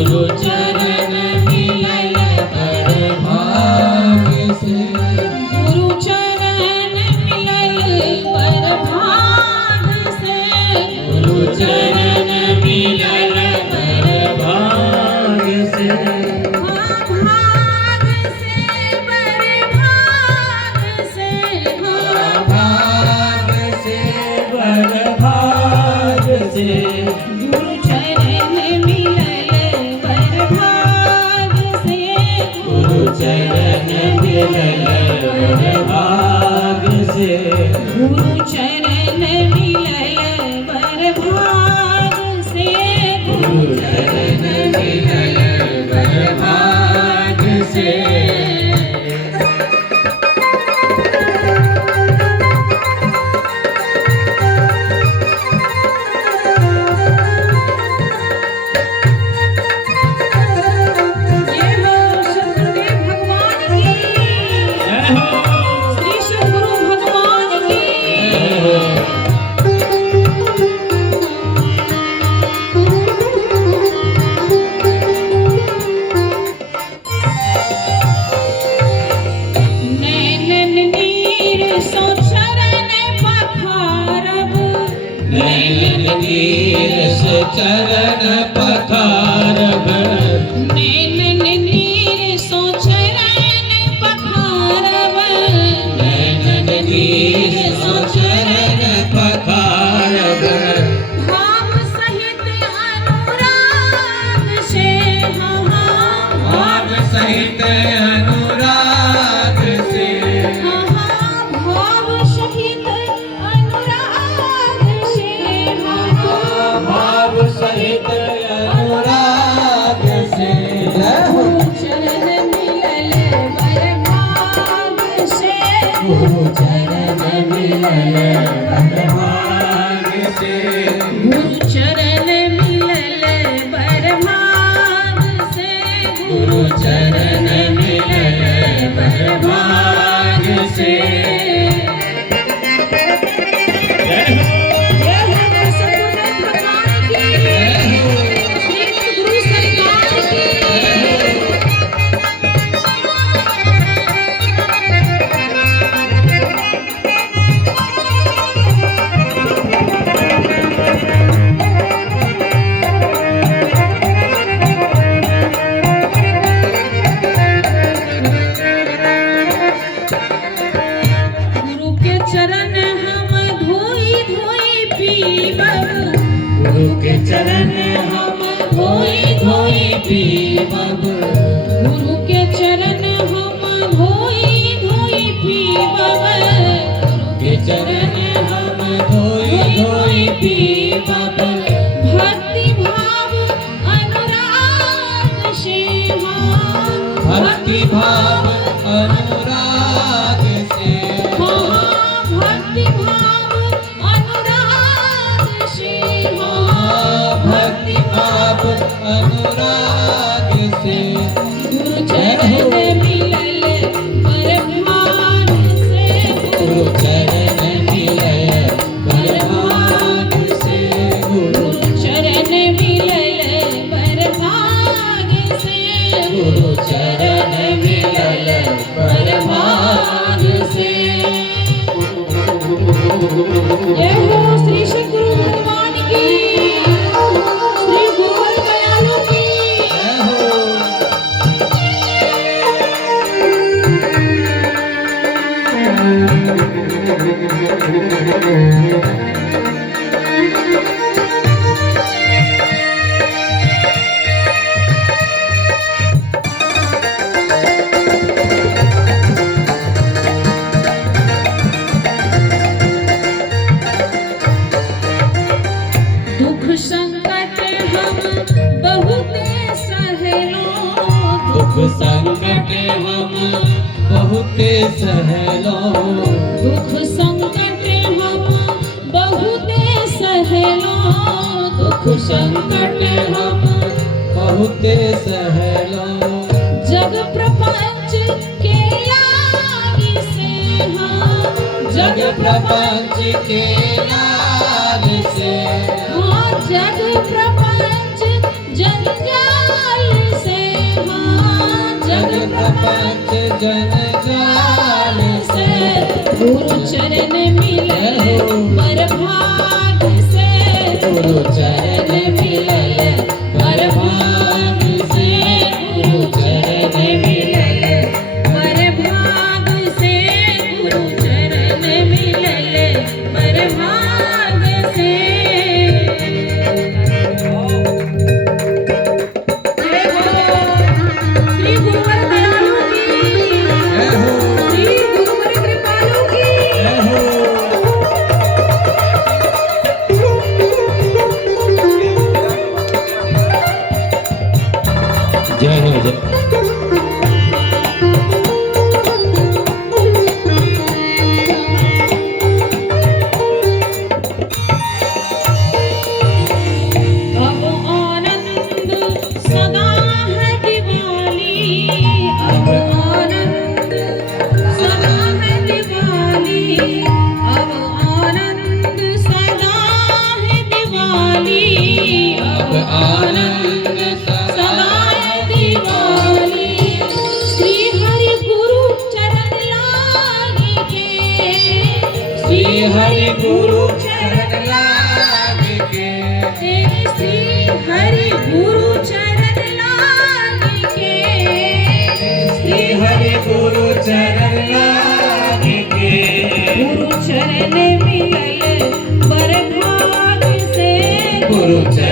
गुरु चरण मिलल बड़ भाग्य से। गुरु चरण मिलल बड़ भाग्य से। गुरु चरण मिलल बड़ भाग्य से। गुरु चरण मिलल बड़ भाग्य से। गुरु चरण मिलल बड़ भाग्य से। गुरु चरण मिलल बड़ भाग्य से। गुरु चरण मिलल बड़ भाग्य से। नैनन नीर से चरण पखारब। नैनन नीर सो चरण पखारब। नैनन नीर सो चरण पखारब। भाव सहित अनुराग से। भाव सहित अनुराग से। भाव सहित अनुराग से। भाव सहित अनुराग से। गुरु चरण मिलल बड़ भाग्य से। गुरु चरण मिलल बड़ भाग्य से। गुरु चरण मिलल बड़ भाग्य से। गुरु चरण मिलल बड़ भाग्य से। गुरु के चरण हम धोई धोई पीबब। गुरु के चरण हम धोई धोई पीबब। गुरु के चरण हम धोई धोई पीबब। गुरु के चरण हम धोई धोई पीबब। भक्ति भाव अनुराग से। भक्ति भाव अनुराग से। भक्ति भाव अनुराग से। भक्ति भाव अनुराग से। गुरु चरण मिलल बड़ भाग्य से। गुरु चरण मिलल बड़ भाग्य से। गुरु चरण मिलल बड़ भाग्य से। गुरु चरण मिलल बड़ भाग्य से। जय हो श्री सद्गुरु भगवान की। श्री गुरुवर दयालु की। जय हो। दुख संकट हम बहुते सहेलो। दुख संकट हम बहुते सहलो। दुख संकट हम बहुते सहेलो। दुख संकट हम बहुते सहलो। जग प्रपंच के लागी से। जग प्रपंच के लाल से। जग प्रपंच जंजाल भजन जाल से गुरु चरण मिलल बर भाग से गुरु चरण मिलल बर भाग से गुरु चरण मिलल बर भाग से गुरु चरण मिलल बर भाग से जय हो श्री गुरुवर दयालु की जय हो श्री गुरुवर कृपालु की जय हो जय हो जय अब आनंद सदा है दिवाली अब आनंद सदा है दिवाली अब आनंद सदा है दिवाली अब आनंद सदा है दिवाली श्री हरि गुरु चरण लागे श्री हरि गुरु चरण लाग के श्री हरि गुरु चरण लागे श्री हरि गुरु चरण लाग के गुरु चरण मिलल बर भाग से गुरु चरण